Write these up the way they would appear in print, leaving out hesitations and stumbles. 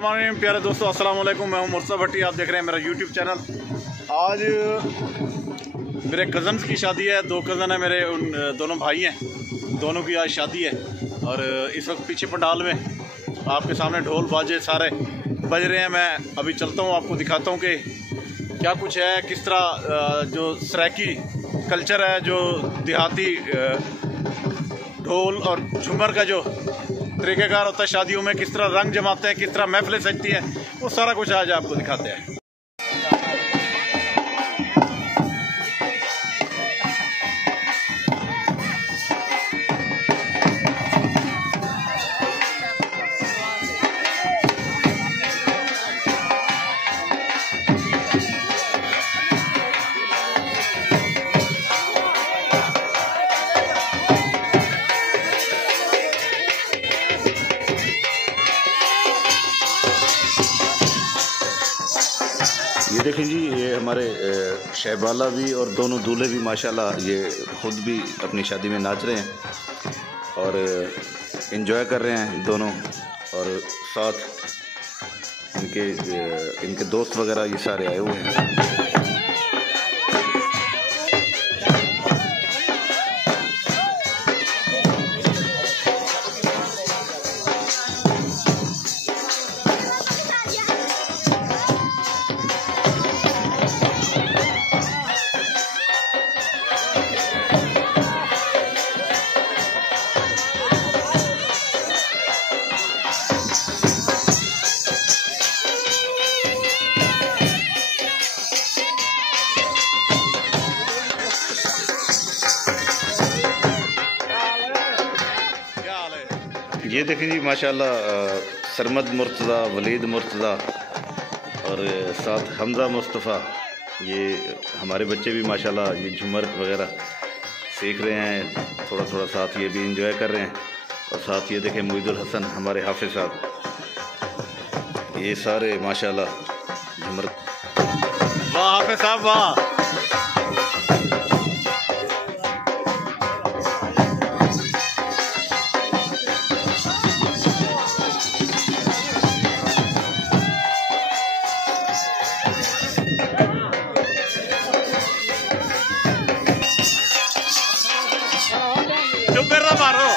हमारे प्यारे दोस्तों अस्सलाम वालेकुम। मैं हूं मुर्सा भट्टी, आप देख रहे हैं मेरा यूट्यूब चैनल। आज मेरे कज़न्स की शादी है, दो कज़न है मेरे, उन दोनों भाई हैं, दोनों की आज शादी है। और इस वक्त पीछे पंडाल में आपके सामने ढोल बाजे सारे बज रहे हैं। मैं अभी चलता हूं, आपको दिखाता हूं कि क्या कुछ है, किस तरह जो सराइकी कल्चर है, जो देहाती ढोल और झुमर का जो तरीक़ेकार होता है शादियों में, किस तरह रंग जमाते हैं, किस तरह महफिलें सजती हैं, वो सारा कुछ आज आपको दिखाते हैं। ये देखें जी, ये हमारे शहबाला भी और दोनों दूल्हे भी माशाल्लाह ये खुद भी अपनी शादी में नाच रहे हैं और एंजॉय कर रहे हैं दोनों। और साथ इनके दोस्त वगैरह ये सारे आए हुए हैं। ये देखें जी माशाल्लाह, सरमद मुर्तज़ा, वलीद मुर्तज़ा और साथ हमज़ा मुस्तफ़ा, ये हमारे बच्चे भी माशाल्लाह ये झुमर वगैरह सीख रहे हैं, थोड़ा थोड़ा साथ ये भी इंजॉय कर रहे हैं। और साथ ये देखें मुईदुल हसन हमारे हाफिज़ साहब, ये सारे माशाल्लाह झुमर। वाह हाफिज़ साहब वाह। मारो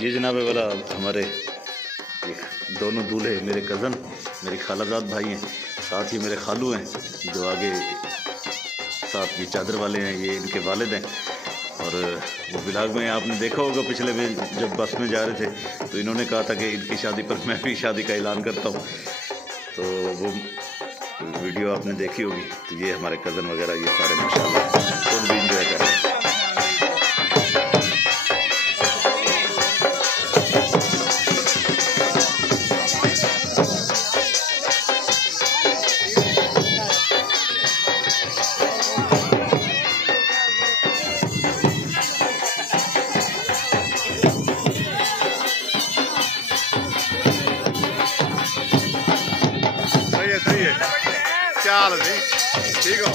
ये जनाब वाला हमारे दोनों दूल्हे मेरे कज़न, मेरी खालाजाद भाई हैं, साथ ही मेरे खालू हैं जो आगे साथ ये चादर वाले हैं, ये इनके वालिद हैं। और वो ब्लॉग में आपने देखा होगा, पिछले में जब बस में जा रहे थे तो इन्होंने कहा था कि इनकी शादी पर मैं भी शादी का ऐलान करता हूँ, तो वो वीडियो आपने देखी होगी। तो ये हमारे कज़न वगैरह ये सारे माशाल्लाह खुद भी इंजॉय कर रहे हैं। चल जी ठीक हो।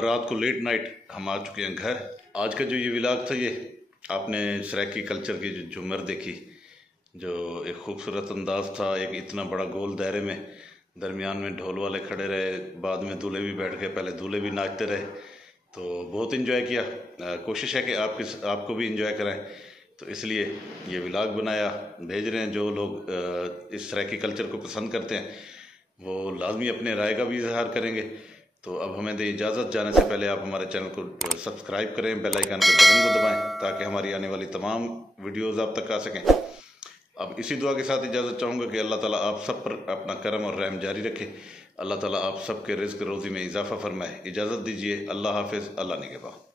रात को लेट नाइट हम आ चुके हैं घर। आज का जो ये व्लॉग था, ये आपने सराइकी कल्चर की जो झुमर देखी, जो एक खूबसूरत अंदाज था, एक इतना बड़ा गोल दायरे में, दरमियान में ढोल वाले खड़े रहे, बाद में दूल्हे भी बैठ गए, पहले दूल्हे भी नाचते रहे, तो बहुत इन्जॉय किया। कोशिश है कि आपको भी इन्जॉय कराएं, तो इसलिए ये व्लॉग बनाया, भेज रहे हैं। जो लोग इस सराइकी कल्चर को पसंद करते हैं वो लाजमी अपने राय का भी इजहार करेंगे। तो अब हमें दें इजाज़त। जाने से पहले आप हमारे चैनल को सब्सक्राइब करें, बेल आइकन के बटन को दबाएं ताकि हमारी आने वाली तमाम वीडियोस आप तक आ सकें। अब इसी दुआ के साथ इजाज़त चाहूँगा कि अल्लाह ताला आप सब पर अपना करम और रहम जारी रखे। अल्लाह ताला आप सब के रिज़्क़ रोज़ी में इजाफ़ा फरमाए। इजाज़त दीजिए। अल्लाह हाफ़िज़। अल्लाह निगहबान।